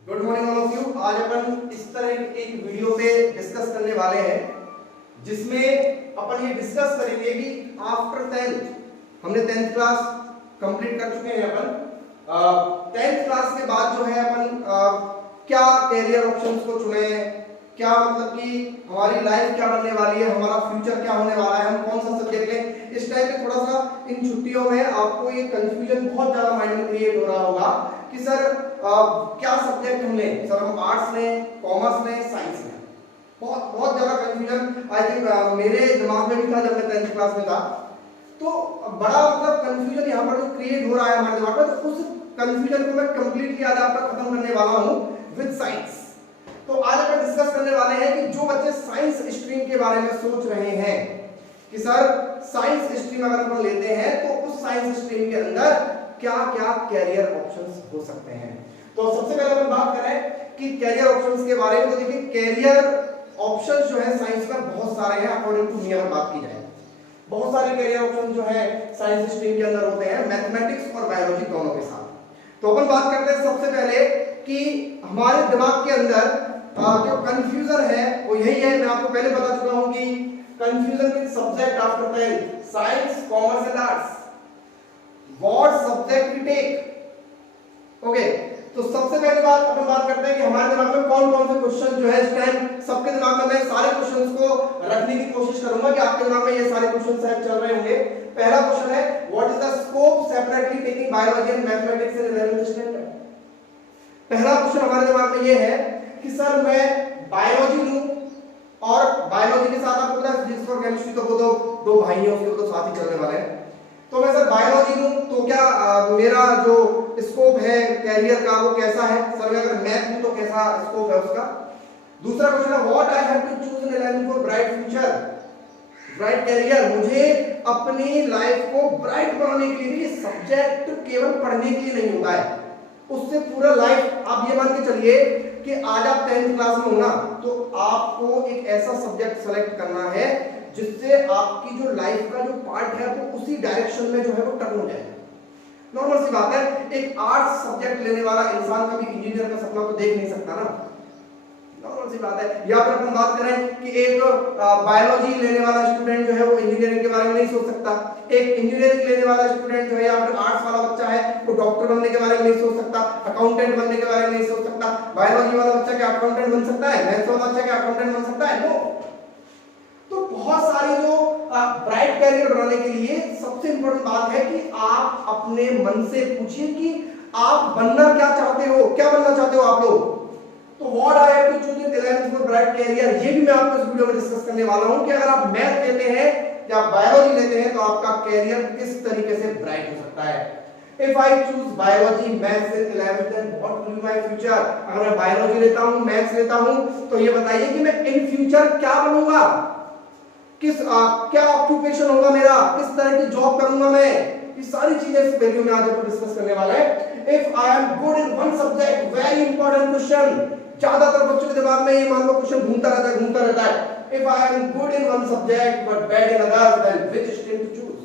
Good morning all of you. आज अपन इस तरह एक वीडियो पे डिस्कस करने वाले हैं जिसमें अपन ये डिस्कस करेंगे कि आफ्टर 10th हमने 10th क्लास कंप्लीट कर चुके हैं। अपन 10th क्लास के बाद जो है अपन क्या कैरियर ऑप्शंस को चुने, क्या मतलब कि हमारी लाइफ क्या बनने वाली है, हमारा फ्यूचर क्या होने वाला है, हम कौन सा सब्जेक्ट लें। इस टाइप पे थोड़ा सा इन छुट्टियों में आपको ये कंफ्यूजन बहुत ज्यादा माइंड में क्रिएट हो रहा होगा कि सर क्या सब्जेक्ट हम लें, सर हम आर्ट्स लें, कॉमर्स लें, साइंस लें। बहुत ज्यादा कंफ्यूजन आई थिंक मेरे दिमाग में भी था जब मैं 10th क्लास में था। तो बड़ा मतलब कंफ्यूजन यहाँ पर जो क्रिएट हो रहा है हमारे दिमाग में, तो उस कंफ्यूजन को मैं कंप्लीटली आज आप तक खत्म करने वाला हूँ विद साइंस। तो आज अपन डिस्कस करने वाले हैं कि जो बच्चे साइंस स्ट्रीम के बारे में सोच रहे हैं कि सर साइंस स्ट्रीम अगर अपन लेते हैं तो उस साइंस स्ट्रीम के अंदर क्या क्या कैरियर ऑप्शंस हो सकते हैं। तो सबसे पहले अपन बात करें कि कैरियर ऑप्शंस के बारे में। तो देखिए कैरियर ऑप्शंस जो है साइंस में बहुत सारे हैं। अकॉर्डिंग टू मी अगर बात की जाए बहुत सारे कैरियर ऑप्शन जो है साइंस स्ट्रीम के अंदर होते हैं, मैथमेटिक्स और बायोलॉजी दोनों के साथ। तो अपन बात करते हैं सबसे पहले कि हमारे दिमाग के अंदर जो कंफ्यूजन है वो यही है। मैं आपको पहले बता चुका हूं कि confusion with subject after 10th science commerce and arts, what subject we take. Okay, तो सबसे पहली बात अपन बात करते हैं कि हमारे दिमाग में कौन कौन से क्वेश्चन जो है इस टाइम सबके दिमाग में, मैं सारे क्वेश्चंस को रखने की कोशिश करूंगा कि आपके दिमाग में ये सारे क्वेश्चन शायद चल रहे होंगे। पहला क्वेश्चन है what is the scope separately taking biology and mathematics in 11th standard. पहला क्वेश्चन हमारे दिमाग में ये है कि सर मैं बायोलॉजी लूं और बायोलॉजी के साथ आपको पता है फिजिक्स और केमिस्ट्री तो वो दो भाई हैं, उसके तो साथ ही चलने वाले हैं। तो मैं सर बायोलॉजी लूं तो क्या मेरा जो स्कोप है कैरियर का वो कैसा है। सर मैं अगर मैथ लूं तो कैसा स्कोप है उसका। दूसरा क्वेश्चन है what I have to choose in 11th for bright future, bright career. मुझे अपनी लाइफ को ब्राइट बनाने के लिए सब्जेक्ट केवल पढ़ने के लिए नहीं होता है, उससे पूरा लाइफ। आप ये मान के चलिए कि आज आप 10th क्लास में हो ना, तो आपको एक ऐसा सब्जेक्ट सेलेक्ट करना है जिससे आपकी जो लाइफ का जो पार्ट है वो उसी डायरेक्शन में जो है वो टर्न हो जाए। नॉर्मल सी बात है, एक आर्ट्स सब्जेक्ट लेने वाला इंसान कभी इंजीनियर का सपना तो देख नहीं सकता ना, नॉर्मल सी बात है। या फिर अपन बात करें कि एक बायोलॉजी लेने वाला स्टूडेंट जो है वो इंजीनियरिंग के बारे में नहीं सोच सकता, एक इंजीनियरिंग लेने वाला स्टूडेंट जो है या फिर आर्ट्स वाला बच्चा है वो डॉक्टर बनने के बारे में नहीं सोच सकता, अकाउंटेंट बनने के बारे में नहीं सोच सकता। बायोलॉजी वाला बच्चा क्या अकाउंटेंट बन सकता है, मैथ्स वाला बच्चा क्या अकाउंटेंट बन सकता है? नो। तो बहुत सारी जो ब्राइट कैरियर बनाने के लिए सबसे इंपॉर्टेंट बात है कि आप अपने मन से पूछिए कि आप बनना क्या चाहते हो, क्या बनना चाहते हो आप लोग। तो what I have to choose in 11th for bright career, ये भी मैं आपको इस वीडियो में डिस्कस करने वाला हूं कि अगर आप मैथ लेते हैं या बायोलॉजी लेते हैं तो आपका कैरियर किस तरीके से ब्राइट हो सकता है। If I choose biology, maths in 11th, then what will be my future? अगर मैं बायोलॉजी लेता हूं, मैथ्स लेता हूं, तो ये बताइए कि मैं इन फ्यूचर क्या बनूंगा, क्या ऑक्यूपेशन होगा मेरा, किस तरह की जॉब करूंगा मैं। ये सारी चीजें इस वीडियो में आज अपन डिस्कस करने वाले हैं। If I am good in one subject, very important question, ज्यादातर बच्चों के दिमाग में ये मान लो क्वेश्चन घूमता रहता है। If I am good in one subject but bad in others, then which stream to choose?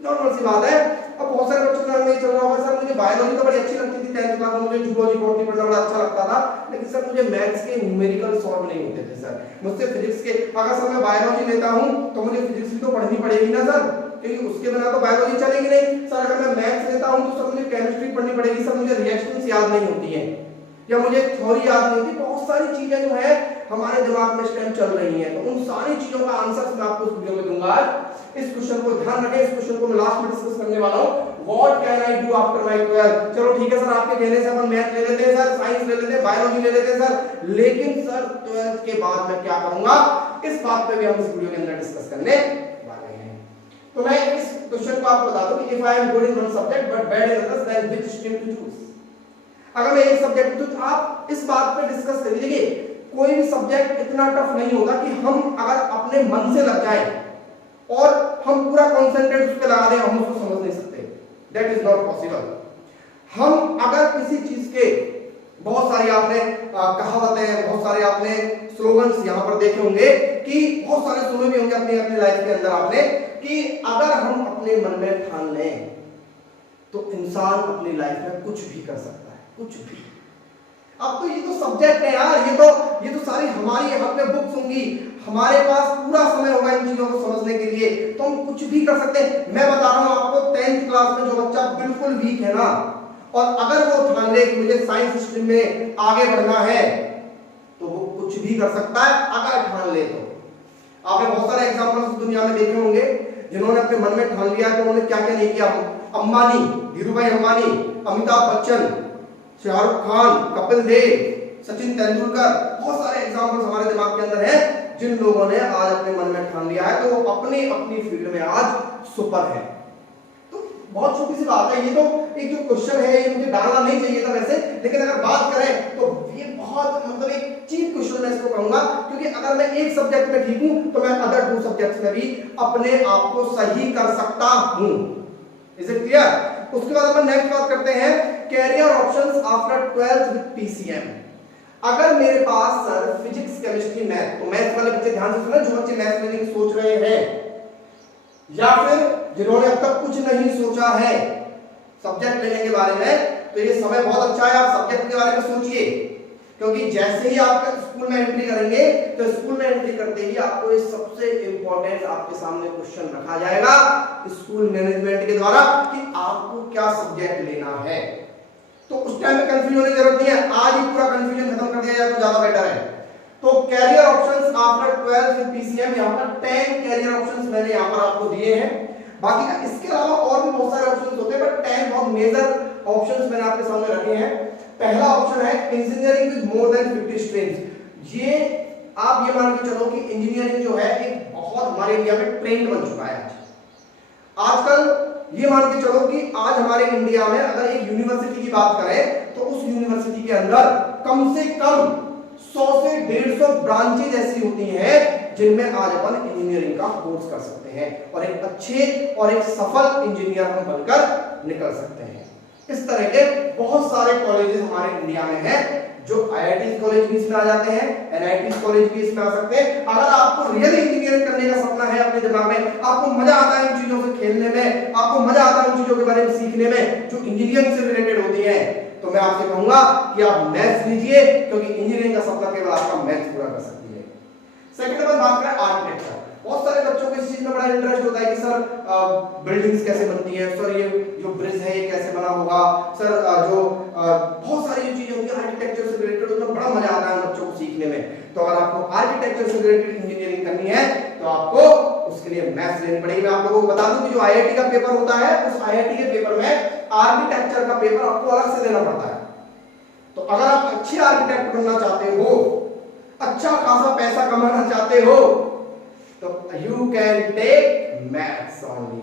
Normal सी बात है। अब बहुत सारे बच्चों के दिमाग में ये चल रहा होगा सर मुझे बायोलॉजी तो बड़ी अच्छी लगती थी 10th क्लास में, मुझे जूलॉजी बॉटनी पढ़ना बड़ा अच्छा लगता था, लेकिन सर मुझे मैथ्स के न्यूमेरिकल सॉल्व नहीं होते थे सर, मुझसे फिजिक्स के। अगर सर मैं बायोलॉजी लेता हूं तो मुझे फिजिक्स भी तो पढ़नी पड़ेगी ना सर, क्योंकि उसके बिना तो बायोलॉजी चलेगी नहीं। सर अगर मैं मैथ्स लेता हूं तो सर मुझे केमिस्ट्री पढ़नी पड़ेगी, सर मुझे रिएक्शंस याद नहीं होती हैं या मुझे थ्योरी याद नहीं होती। बहुत सारी चीजें जो है हमारे दिमाग में इस टाइम चल रही हैं, तो उन सारी चीजों का आंसर मैं आपको इस वीडियो में दूंगा। इस क्वेश्चन को ध्यान रखें, इस क्वेश्चन को मैं लास्ट में डिस्कस करने वाला हूं। What can I do after my 12th। चलो ठीक है सर, आपके कहने से अपन मैथ ले लेते हैं सर, साइंस ले लेते हैं, बायोलॉजी ले लेते हैं सर, लेकिन सर 12th के बाद मैं क्या करूंगा, इस बात पे भी हम इस वीडियो के अंदर डिस्कस करने वाले हैं। तो मैं इस क्वेश्चन को आपको बता दूं कि if I am good in one subject but bad in others, then which stream to choose. अगर मैं एक सब्जेक्ट, तो आप इस बात पे डिस्कस करिए। देखिए कोई भी सब्जेक्ट इतना टफ नहीं होता कि हम अगर अपने मन से लग जाए और हम पूरा कॉन्सेंट्रेट उस पे लगा दें, हम उसको समझ नहीं सकते। That is not possible. हम अगर किसी चीज के, बहुत सारी आपने कहावतें, बहुत सारे आपने स्लोगन्स यहां पर देखे होंगे कि बहुत सारे सुने भी होंगे अपनी अपनी लाइफ के अंदर आपने, कि अगर हम अपने मन में ठान लें तो इंसान अपनी लाइफ में कुछ भी कर सकता है, कुछ भी। अब तो ये तो सब्जेक्ट है यार, ये तो सारी हमारी हाथ में बुक्स होंगी, हमारे पास पूरा समय होगा इन चीजों को समझने के लिए, तो हम कुछ भी कर सकते हैं। मैं बता रहा हूं आपको, 10th क्लास में जो बच्चा बिल्कुल वीक है ना, और अगर वो ठान ले कि मुझे साइंस स्ट्रीम में आगे बढ़ना है, तो वो कुछ भी कर सकता है अगर ठान ले तो। आपने बहुत सारे एग्जांपल्स दुनिया में देखे होंगे जिन्होंने अपने मन में ठान लिया कि उन्होंने क्या क्या नहीं किया। अंबानी, धीरूभाई अंबानी, अमिताभ बच्चन, शाहरुख खान, कपिल देव, सचिन तेंदुलकर, बहुत सारे एग्जांपल्स हमारे दिमाग के अंदर हैं जिन लोगों ने आज अपने मन में ठान लिया है तो वो अपनी अपनी फील्ड में आज सुपर है। तो बहुत छोटी सी बात है, ये तो एक जो क्वेश्चन है ये मुझे डालना नहीं चाहिए था वैसे, लेकिन अगर बात करें तो ये बहुत मतलब एक चीप क्वेश्चन मैं इसको कहूंगा, क्योंकि अगर मैं एक सब्जेक्ट में ठीक हूं तो मैं अदर 2 सब्जेक्ट्स में भी अपने आप को सही कर सकता हूं। Is it clear? उसके बाद अपन नेक्स्ट बात करते हैं career options after 12th with PCM. अगर मेरे पास सर फिजिक्स, केमिस्ट्री, मैथ, तो मैथ वाले बच्चे ध्यान से सुनो, जो बच्चे मैथ लेने की सोच रहे हैं या फिर जिन्होंने अब तक कुछ नहीं सोचा है सब्जेक्ट लेने के बारे में, तो ये समय बहुत अच्छा है, आप सब्जेक्ट के बारे में सोचिए, क्योंकि जैसे ही आप स्कूल में एंट्री करेंगे तो स्कूल में एंट्री करते ही आपको ये सबसे इंपॉर्टेंट आपके सामने क्वेश्चन रखा जाएगा स्कूल मैनेजमेंट के द्वारा कि आपको क्या सब्जेक्ट लेना है। तो उस टाइम में कंफ्यूजन होने की जरूरत नहीं है, आज ही पूरा कंफ्यूजन खत्म कर दिया जाए तो ज्यादा बेटर है। तो career options after 12th with PCM, यहां पर 10 कैरियर ऑप्शंस मैंने यहां पर आपको दिए हैं। बाकी का इसके अलावा और भी बहुत सारे ऑप्शंस होते हैं, बट 10 बहुत मेजर ऑप्शंस मैंने आपके सामने रखे हैं। पहला ऑप्शन है engineering with more than 50 streams. ये आप ये मान के चलो कि इंजीनियरिंग जो है एक बहुत हमारे इंडिया में ट्रेंड बन चुका है आजकल। ये मान के चलो कि आज हमारे इंडिया में अगर एक यूनिवर्सिटी की बात करें तो उस यूनिवर्सिटी के अंदर कम से कम 100 से 150 ब्रांचेज ऐसी होती हैं जिनमें आज अपन इंजीनियरिंग का कोर्स कर सकते हैं और एक अच्छे और एक सफल इंजीनियर हम बनकर निकल सकते हैं। इस तरह के बहुत सारे कॉलेजेस हमारे इंडिया में हैं, जो आईआईटी कॉलेज भी इसमें आ जाते हैं, एनआईटी कॉलेज भी इसमें आ सकते हैं। अगर आपको रियल इंजीनियरिंग करने का सपना है अपने दिमाग में, आपको मजा आता है इन चीजों से खेलने में, आपको मजा आता है उन चीजों के बारे में सीखने में जो इंजीनियरिंग से रिलेटेड होती है, तो मैं आपसे कहूंगा कि आप मैथ्स लीजिए, क्योंकि इंजीनियरिंग का सपना केवल आपका मैथ्स पूरा कर सकती है। सेकंड नंबर बात करें आर्किटेक्चर। बहुत सारे बच्चों को इस चीज में बड़ा इंटरेस्ट होता है कि सर बिल्डिंग्स कैसे बनती हैं, सर ये जो ब्रिज है ये कैसे बना होगा, सर जो बहुत सारी जो चीजें होती हैं आर्किटेक्चर से रिलेटेड, उसमें बड़ा मजा आता है बच्चों को सीखने में। तो अगर आपको आर्किटेक्चर से रिलेटेड इंजीनियरिंग करनी है तो आपको उसके लिए मैथ्स लेनी पड़ेगी। मैं आप लोगों को बता दूं कि जो आईआईटी का पेपर होता है उस आईआईटी के पेपर में आर्किटेक्चर का पेपर आपको अलग से देना पड़ता है। तो अगर आप अच्छे आर्किटेक्ट बनना चाहते हो, अच्छा खासा पैसा कमाना चाहते हो, तो you can take maths only।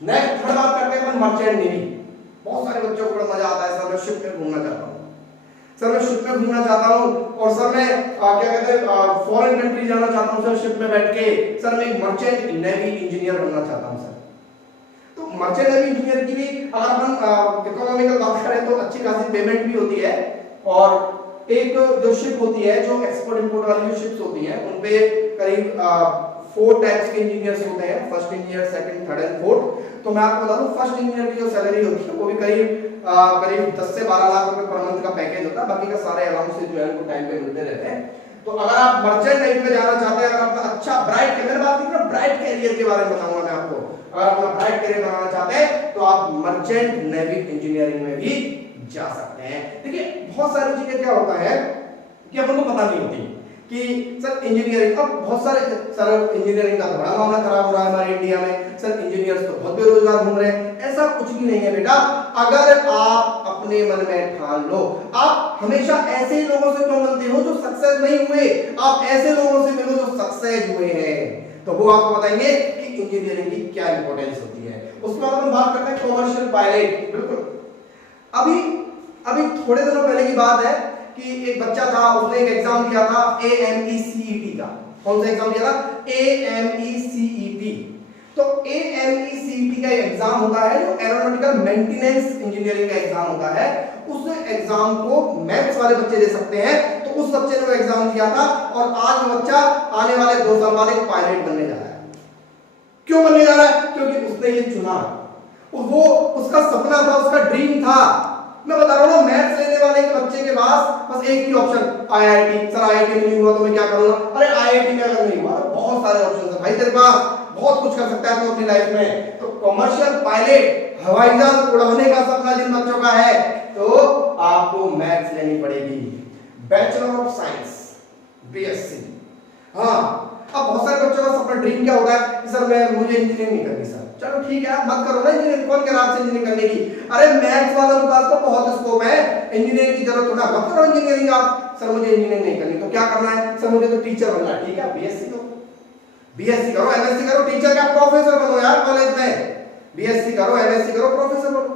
Next third बात करते हैं मर्चेंट नेवी। बहुत सारे बच्चों को बड़ा मजा आता है, सर मैं शिप में घूमना चाहता हूँ, सर मैं शिप में घूमना चाहता हूँ, और सर मैं क्या कहते हैं फॉरेन कंट्री जाना चाहता हूँ सर शिप में बैठ के, सर मैं एक मर्चेंट नेवी इंजीनियर बनना चाहता हूँ सर। तो मर्चेंट नेवी इंजीनियर की भी अगर हम इकोनॉमिकल बात करें तो अच्छी खासी पेमेंट भी होती है, और एक जो शिप होती है, जो एक्सपोर्ट इंपोर्ट वाली जो शिप्स होती हैं, उन पे करीब 4 टाइप्स के इंजीनियर्स होते हैं, first engineer, second, third and fourth. तो मैं आपको बता दूं फर्स्ट इंजीनियर की जो सैलरी होती है वो भी करीब 10 से 12 लाख रुपए पर मंथ का पैकेज होता है। बाकी का सारे अलाउंसेस जो है उनको टाइम पे मिलते रहते हैं। तो अगर आप मर्चेंट नेवी में जाना चाहते हैं, अगर आपका अच्छा ब्राइट, मैंने बात की ना ब्राइट कैरियर के बारे में बताऊंगा मैं आपको, अगर आप अपना ब्राइट कैरियर बनाना चाहते हैं तो आप मर्चेंट नेवी इंजीनियरिंग में भी जा सकते हैं। देखिए बहुत सारी चीजें क्या होता है कि अपन को पता नहीं होती कि सर इंजीनियरिंग, अब बहुत सारे सर इंजीनियरिंग का बड़ा मामला खराब हो रहा है हमारे इंडिया में, सर इंजीनियर्स तो बहुत बेरोजगार घूम रहे हैं। ऐसा कुछ भी नहीं है बेटा, अगर आप अपने मन में ठान लो। आप हमेशा ऐसे ही लोगों से क्यों मिलते हो जो सक्सेस नहीं हुए, आप ऐसे लोगों से मिलो जो सक्सेस हुए हैं, तो वो आपको बताएंगे कि इंजीनियरिंग की क्या इंपॉर्टेंस होती है। उसके बाद हम बात करते हैं कॉमर्शियल पायलट। बिल्कुल अभी थोड़े दिनों पहले की बात है कि एक बच्चा था, उसने एक एग्जाम दिया था AMECET का। कौन सा एग्जाम दिया था? AMECET। तो AMECET का एग्जाम होता है जो एरोनॉटिकल मेंटेनेंस इंजीनियरिंग का एग्जाम होता है। उस एग्जाम को मैथ्स वाले बच्चे दे सकते हैं। तो उस बच्चे ने वो एग्जाम दिया था और आज वो बच्चा आने वाले 2 साल बाद एक पायलट बनने जा रहा है। क्यों बनने जा रहा है? क्योंकि उसने ये चुना, वो उसका सपना था, उसका ड्रीम था। मैं बता रहा हूँ मैथ्स लेने वाले के बच्चे के पास एक ही ऑप्शन आईआईटी, सर आईआईटी नहीं हुआ तो मैं क्या करूंगा, अरे आईआईटी में अगर नहीं हुआ बहुत सारे ऑप्शन है भाई तेरे पास, बहुत कुछ कर सकता है तू अपनी लाइफ में। तो कमर्शियल पायलट, हवाई जहाज उड़ाने का सपना जिन बच्चों का है तो आपको मैथ्स लेनी पड़ेगी। Bachelor of science BSc. हाँ, अब बहुत सारे बच्चों का सपना ड्रीम क्या होता है कि सर मुझे इंजीनियरिंग नहीं करनी सर, चलो ठीक है मत करो ना इंजीनियरिंग, कौन कह रहा है आपसे इंजीनियरिंग करने की, अरे मैथ्स वालों के पास तो बहुत स्कोप है, इंजीनियरिंग की जरूरत थोड़ा, मत करो इंजीनियरिंग आप। सर मुझे इंजीनियरिंग नहीं करनी तो क्या करना है, सर मुझे तो टीचर बनना है, ठीक है बीएससी करो, बीएससी करो, एमएससी करो, टीचर क्या प्रोफेसर बनो यार कॉलेज में, बीएससी करो, एमएससी करो, प्रोफेसर बनो,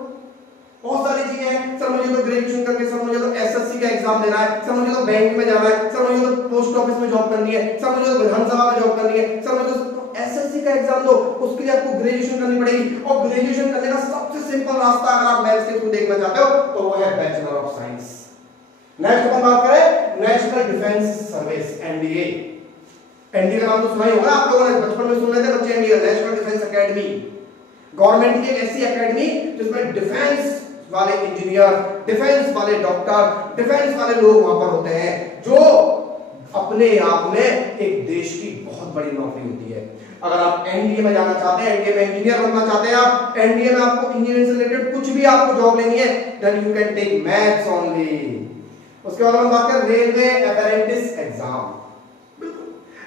बहुत सारी चीजें हैं। सर मुझे तो ग्रेजुएशन करके, सर मुझे तो एसएससी का एग्जाम देना है, सर मुझे तो बैंक में जाना है, सर मुझे तो पोस्ट ऑफिस में जॉब करनी है, सर मुझे तो विधानसभा में जॉब करनी है, सर मुझे तो एसएससी का एग्जाम दो, उसके लिए आपको ग्रेजुएशन करनी पड़ेगी, और ग्रेजुएशन करने का सबसे सिंपल रास्ता अगर आप मैथ्स के थ्रू देखना चाहते हो तो वो है बैचलर ऑफ साइंस। नेक्स्ट अपन बात करें national defence service, NDA. NDA का नाम तो सुना ही होगा आप लोगों ने, बचपन में सुन रहे थे बच्चे NDA, national defence academy, government की एक ऐसी एकेडमी जिसमें डिफेंस वाले इंजीनियर, डिफेंस वाले डॉक्टर, डिफेंस वाले लोग वहां पर होते हैं, जो अपने आप में एक देश की बहुत बड़ी नौकरी होती है। अगर आप एनडीए में जाना चाहते हैं, एनडीए में इंजीनियर बनना चाहते हैं आप, एनडीए में आपको इंजीनियरिंग से रिलेटेड कुछ भी आपको जॉब लेनी है, then you can take maths only. उसके बाद हम बात करें railway apprentice exam.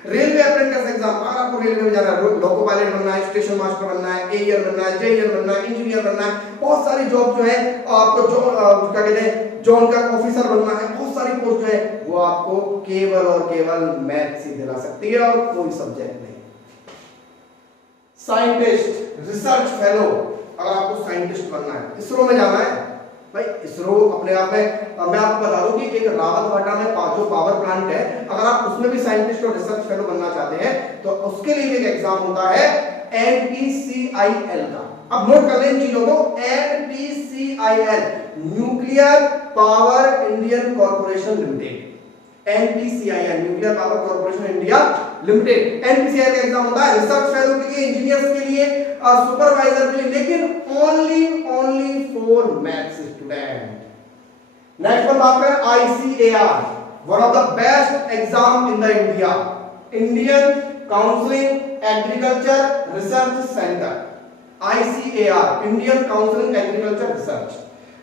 Railway apprentice exam, अगर आपको रेलवे में जाना है, लोको पायलट बनना है, स्टेशन मास्टर बनना है, एयर बनना है, जेईआर बनना है, इंजीनियर बनना है, बहुत सारी जॉब जो है आपको, जो क्या कहते हैं जोन का ऑफिसर बनना है, बहुत सारी पोस्ट जो है वो आपको केवल और केवल मैथ से दिला सकती है और कोई सब्जेक्ट नहीं। साइंटिस्ट, रिसर्च फेलो, अगर आपको साइंटिस्ट बनना है, इसरो में जाना है भाई, इसरो अपने आप में मैं आपको बता दूं कि एक रावतवाड़ा में जो पावर प्लांट है, अगर आप उसमें भी साइंटिस्ट और रिसर्च फेलो बनना चाहते हैं तो उसके लिए एक एग्जाम होता है NPCIL का। अब नोट कर लें इन चीजों को, NPCIL nuclear power Indian corporation limited, NPCIL nuclear power corporation India limited. NPCIL का एग्जाम होता है रिसर्च फेलो के लिए, इंजीनियर्स के लिए, सुपरवाइजर के लिए, लेकिन only for maths student. Next पर बात करें ICAR, one of the best exam in the India, Indian counselling agriculture research centre, ICAR Indian counselling agriculture research.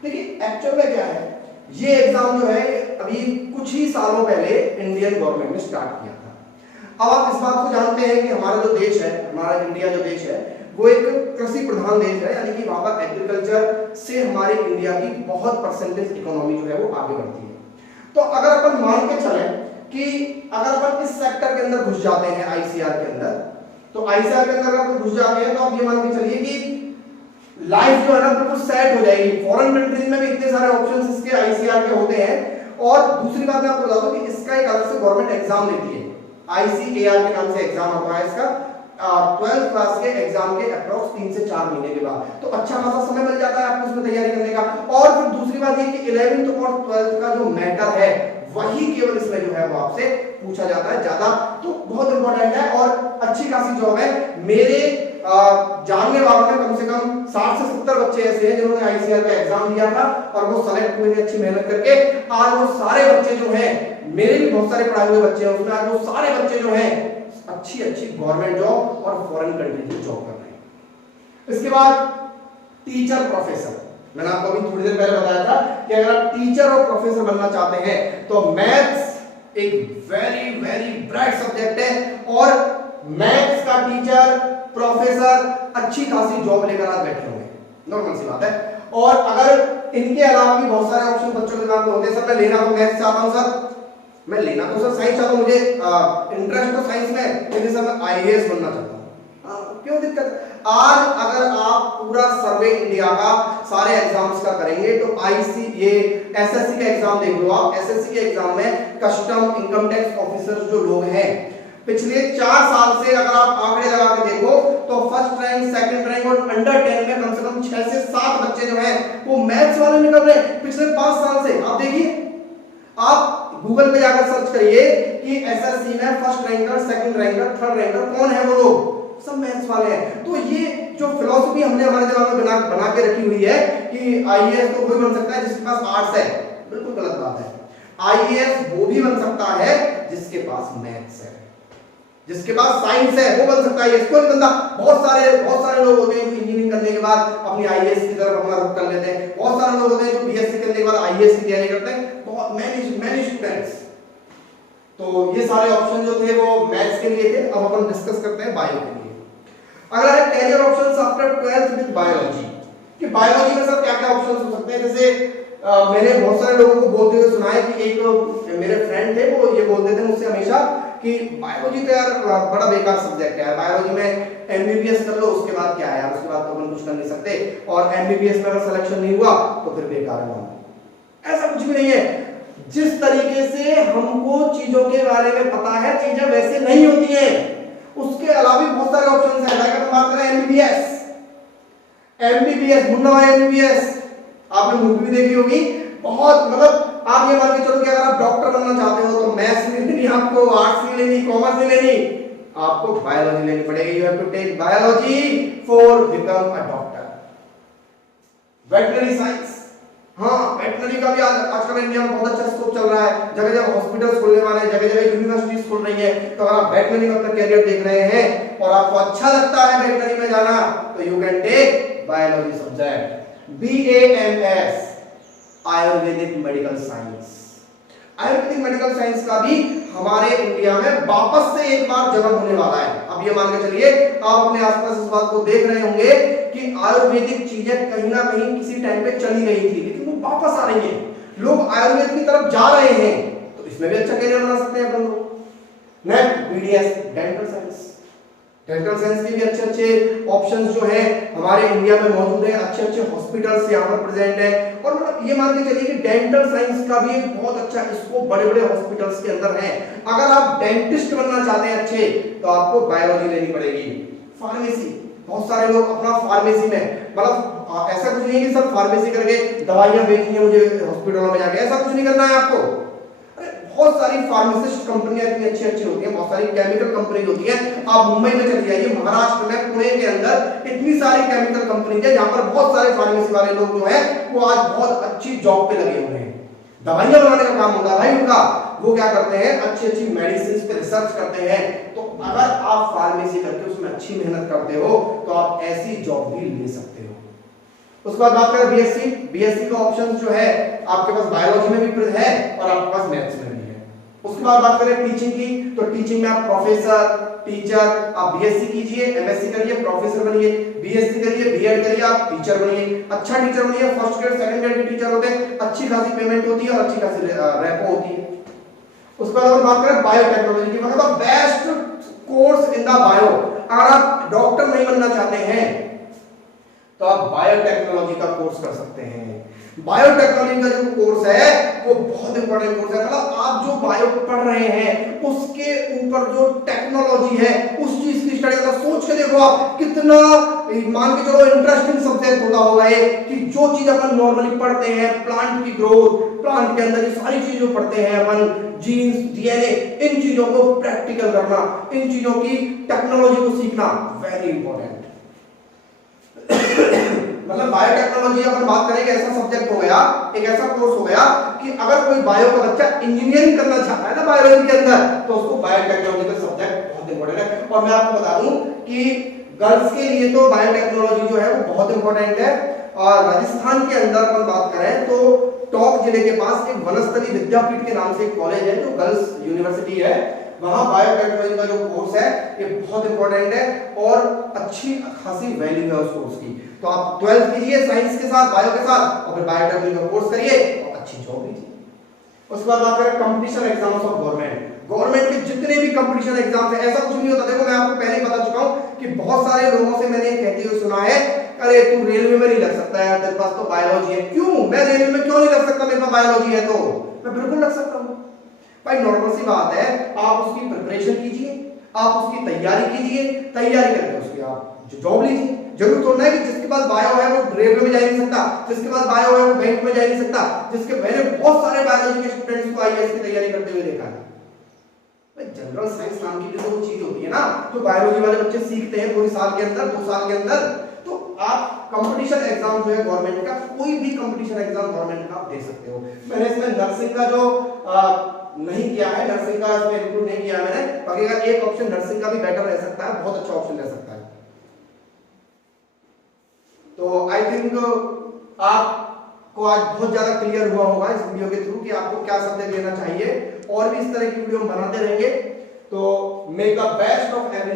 देखिए एक्चुअल में क्या है, ये एग्जाम जो है अभी कुछ ही सालों पहले इंडियन गवर्नमेंट ने स्टार्ट किया था। अब आप इस बात को जानते हैं कि हमारा जो देश है, हमारा इंडिया जो देश है वो एक कृषि प्रधान देश है, यानी कि वहां पर एग्रीकल्चर से हमारे इंडिया की बहुत परसेंटेज इकोनॉमी जो है वो आगे बढ़ती है। तो अगर अपन मान के चलें कि अगर अपन इस सेक्टर के अंदर घुस जाते हैं ICAR के अंदर, तो ICAR के अंदर अगर घुस जाते हैं तो आप ये मान के चलिए कि लाइफ जो है ना बिल्कुल सेट हो जाएगी। फॉरेन कंट्रीज में भी इतने सारे ऑप्शंस इसके ICAR के होते हैं, और दूसरी बात मैं आपको बता दूं कि इसका एक अलग से गवर्नमेंट एग्जाम लेती है, ICAR के नाम से एग्जाम होता है इसका, 12th क्लास के एग्जाम के अप्रॉक्स 3 से 4 महीने के बाद, तो अच्छा खासा समय मिल जाता है आपको उसमें तैयारी करने का। और फिर दूसरी बात ये कि 11th और 12th का जो मैटर है वही केवल इसमें जो है वो आपसे पूछा जाता है ज्यादा, तो बहुत इंपॉर्टेंट है और अच्छी खासी जॉब है। मेरे जानने वालों में कम से कम 60 से 70 बच्चे ऐसे हैं जिन्होंने ICAR का एग्जाम दिया था और वो सेलेक्ट हुए थे अच्छी मेहनत करके। आज वो सारे बच्चे जो हैं, मेरे भी बहुत सारे पढ़ाए हुए बच्चे हैं उसमें, आज वो सारे बच्चे जो हैं अच्छी गवर्नमेंट जॉब और फॉरेन कंट्री की जॉब कर रहे हैं। इसके बाद टीचर प्रोफेसर, मैंने आपको अभी थोड़ी देर पहले बताया था कि अगर आप टीचर और प्रोफेसर बनना चाहते हैं तो मैथ्स एक वेरी वेरी ब्राइट सब्जेक्ट है, और मैथ्स का टीचर प्रोफेसर अच्छी खासी जॉब लेकर आप बैठे होंगे, नॉर्मल सी बात है। और अगर इनके अलावा भी बहुत सारे ऑप्शन बच्चों के दिमाग में होते हैं, सर मैं लेना तो मैथ्स चाहता हूं, सर मैं लेना तो सर साइंस चाहता हूं, मुझे इंटरेस्ट तो साइंस में, लेकिन सर मैं IAS बनना चाहता हूं। क्यों दिक्कत? आज अगर आप पूरा सर्वे इंडिया का सारे एग्जाम्स का करेंगे तो ये SSC का एग्जाम देख लो आप, SSC के एग्जाम में कस्टम इनकम टैक्स ऑफिसर जो लोग हैं पिछले 4 साल से अगर आप आंकड़े लगा के देखो तो फर्स्ट रैंक, सेकंड रैंक और अंडर 10 में कम से कम 6 से 7 बच्चे जो हैं वो मैथ्स वाले निकल रहे हैं पिछले 5 साल से। आप देखिए, आप गूगल पे जाकर सर्च करिए कि SSC में first ranker, second ranker, third ranker कौन है, वो लोग सब मैथ्स वाले हैं। तो ये जो फिलॉसफी हमने हमारे दिमाग में बना के रखी हुई है कि IAS तो कोई बन सकता है जिसके पास आर्ट्स है, बिल्कुल गलत बात है। आईएएस वो भी बन सकता है जिसके पास मैथ्स है, जिसके पास साइंस है, वो बन सकता है। इसको नहीं बनता। बहुत सारे लोग होते हैं जो इंजीनियरिंग करने के बाद अपनी आईएएस की तरफ अपना रुख कर लेते हैं। बहुत सारे लोग होते हैं जो बीएससी करने के बाद आईएएस की तैयारी करते हैं। बहुत मैनी स्टूडेंट्स। तो ये सारे ऑप्शन जो थे वो मैथ्स के लिए थे। अब अपन डिस्कस करते हैं बायो के लिए। अगला है career options after 12th with biology, कि बायोलॉजी में सर क्या क्या ऑप्शंस हो सकते हैं। जैसे मैंने बहुत सारे लोगों को बोलते हुए सुना है कि एक मेरे फ्रेंड थे, वो ये बोलते थे मुझसे हमेशा कि बायोलॉजी तो यार बड़ा बेकार सब्जेक्ट है, बायोलॉजी में एमबीबीएस कर लो, उसके बाद क्या है यार, उसके बाद तो अपन कुछ कर नहीं सकते, और एमबीबीएस में अगर सिलेक्शन नहीं हुआ तो फिर बेकार है। ऐसा कुछ भी नहीं है। जिस तरीके से हमको चीजों के बारे में पता है, चीजें वैसे नहीं होती हैं। उसके अलावा भी बहुत सारे ऑप्शंस हैं। लाइक हम बात करें एमबीबीएस, मुन्ना भाई एमबीबीएस आपने मूवी भी देखी होगी। बहुत मतलब आप ये मान के चलो कि अगर आप डॉक्टर बनना चाहते हो तो मैथ्स नहीं लेनी, आपको आर्ट्स नहीं लेनी, कॉमर्स नहीं लेनी, आपको बायोलॉजी लेनी पड़ेगी। You have to take biology for become a doctor. Veterinary science, हाँ वेटरनरी का भी आजकल इंडिया में बहुत अच्छा स्कोप चल रहा है। जगह जगह हॉस्पिटल्स खुलने वाले हैं, जगह जगह यूनिवर्सिटीज खुल रही है। तो अगर आप वेटरनरी में अपना कैरियर देख रहे हैं और आपको अच्छा लगता है वेटरनरी में जाना, तो you can take biology subject. BAMS ayurvedic medical science. Ayurvedic medical science का भी हमारे इंडिया में वापस से एक बार जन्म होने वाला है। अब ये मान के चलिए, आप अपने आसपास इस बात को देख रहे होंगे कि आयुर्वेदिक चीजें कहीं ना कहीं किसी टाइम पे चली गई थी, लेकिन वो वापस आ रही हैं। लोग आयुर्वेद की तरफ जा रहे हैं, तो इसमें भी अच्छा कैरियर बना सकते हैं अपन लोग। Next BDS dental science. Dental science के भी अच्छे ऑप्शंस जो हैं हमारे इंडिया में मौजूद हैं। अच्छे हॉस्पिटल्स यहाँ पर प्रेजेंट है। और मतलब ये मान के चलिए कि डेंटल साइंस का भी एक बहुत अच्छा स्कोप बड़े-बड़े हॉस्पिटल्स के अंदर है। अगर आप डेंटिस्ट बनना चाहते हैं अच्छे, तो आपको बायोलॉजी लेनी पड़ेगी। फार्मेसी, बहुत सारे लोग अपना फार्मेसी में, मतलब ऐसा कुछ नहीं है कि सब फार्मेसी करके दवाइयां बेचनी है मुझे हॉस्पिटलों में जाके, ऐसा कुछ नहीं करना है आपको। बहुत सारी फार्मासिस्ट कंपनियां इतनी अच्छी होती हैं, बहुत सारी केमिकल कंपनीज होती हैं। आप मुंबई में चले जाइए, महाराष्ट्र में पुणे के अंदर इतनी सारी केमिकल कंपनीज है जहां पर बहुत सारे फार्मेसी वाले लोग जो हैं वो आज बहुत अच्छी जॉब पे लगे हुए हैं। दवाइयां बनाने का काम होता है भाई उनका। वो क्या करते हैं, अच्छी मेडिसिन पे रिसर्च करते हैं। तो अगर आप फार्मेसी करके उसमें अच्छी मेहनत करते हो तो आप ऐसी जॉब भी ले सकते हो। उसके बाद बात करें बीएससी का ऑप्शन जो है आपके पास बायोलॉजी में भी है और आपके पास मैथ्स में भी है। उसके बाद बात करें टीचिंग की, तो टीचिंग में आप प्रोफेसर, टीचर, आप बीएससी कीजिए, एमएससी करिए, प्रोफेसर बनिए, बीएससी करिए, बीएड करिए, आप टीचर बनिए। अच्छा टीचर बनिए, फर्स्ट ग्रेड सेकंड ग्रेड के टीचर होते हैं, अच्छी खासी पेमेंट होती है और अच्छी खासी रेपो होती है। उसके बाद अगर बात करें बायोटेक्नोलॉजी की, मतलब best course in the bio. अगर आप डॉक्टर नहीं बनना चाहते हैं तो आप बायोटेक्नोलॉजी का कोर्स कर सकते हैं। बायोटेक्नोलॉजी का जो कोर्स है वो बहुत इंपॉर्टेंट कोर्स है। मतलब आप जो बायो पढ़ रहे हैं उसके ऊपर जो टेक्नोलॉजी है उस चीज की स्टडी करना, सोच के देखो आप कितना मान के चलो इंटरेस्टिंग सब्जेक्ट होता होगा ये, कि जो चीज अपन नॉर्मली पढ़ते हैं, प्लांट की ग्रोथ, प्लांट के अंदर ये सारी चीजें पढ़ते हैं अपन, जीन्स, डीएनए, इन चीजों को प्रैक्टिकल करना, इन चीजों की टेक्नोलॉजी को सीखना वेरी इंपॉर्टेंट। मतलब बायोटेक्नोलॉजी अपन बात करें कि ऐसा सब्जेक्ट हो गया, एक ऐसा कोर्स हो गया कि अगर कोई बायो का बच्चा इंजीनियरिंग करना चाहता है ना बायोलॉजी के अंदर, तो उसको बायोटेक्नोलॉजी का सब्जेक्ट बहुत इंपॉर्टेंट है। और मैं आपको बता दूं कि गर्ल्स के लिए तो बायोटेक्नोलॉजी जो है वो बहुत इंपॉर्टेंट है। और राजस्थान के अंदर अपन बात करें तो टोंक जिले के पास एक वनस्थली विद्यापीठ के नाम से एक कॉलेज है जो गर्ल्स यूनिवर्सिटी है। वहां बायोटेक्नोलॉजी का जो कोर्स है ये बहुत इंपॉर्टेंट है और अच्छी खासी वैल्यू है उस कोर्स की। तो आप 12th कीजिए साइंस के साथ, बायो के साथ, और फिर बायोटेक्नोलॉजी का कोर्स करिए और अच्छी जॉब लीजिए। उसके बाद बात करें कंपटीशन एग्जाम्स ऑफ गवर्नमेंट के जितने भी कंपटीशन एग्जाम्स है, ऐसा कुछ नहीं होता। देखो मैं आपको पहले ही बता चुका हूं कि बहुत सारे लोगों से मैंने कहते हुए सुना है, अरे तू रेलवे में नहीं लग सकता है, तेरे पास तो बायोलॉजी है। क्यों मैं रेलवे में क्यों नहीं लग सकता, मेरे पास बायोलॉजी है तो मैं बिल्कुल लग सकता हूं भाई। नॉर्मल सी बात है, आप उसकी प्रिपरेशन कीजिए, आप उसकी तैयारी कीजिए, तैयारी करके उसकी आप जॉब लीजिए। जरूर थोड़ा है कि जिसके पास बायो है वो रेलवे में जा नहीं सकता, जिसके पास बायो है वो बैंक में जा नहीं सकता। जिसके मैंने बहुत सारे बायोलॉजी के स्टूडेंट्स को आईएएस की तैयारी करते हुए देखा है। जनरल साइंस नाम की जो चीज होती है ना, तो बायोलॉजी वाले बच्चे सीखते हैं पूरे साल के अंदर, 2 साल के अंदर। तो आप कंपटीशन एग्जाम जो है गवर्नमेंट का, कोई भी कंपटीशन एग्जाम गवर्नमेंट का आप दे सकते हो। मैंने इसमें नर्सिंग का जो नहीं किया है, नर्सिंग का इसमें इंक्लूड नहीं किया मैंने, बाकी का एक ऑप्शन नर्सिंग का भी बेटर रह सकता है, बहुत अच्छा ऑप्शन रह सकता है। तो आई थिंक आपको आज बहुत ज्यादा क्लियर हुआ होगा इस वीडियो के थ्रू कि आपको क्या सब्जेक्ट लेना चाहिए, और भी इस तरह की वीडियो हम बनाते रहेंगे। तो make the best of every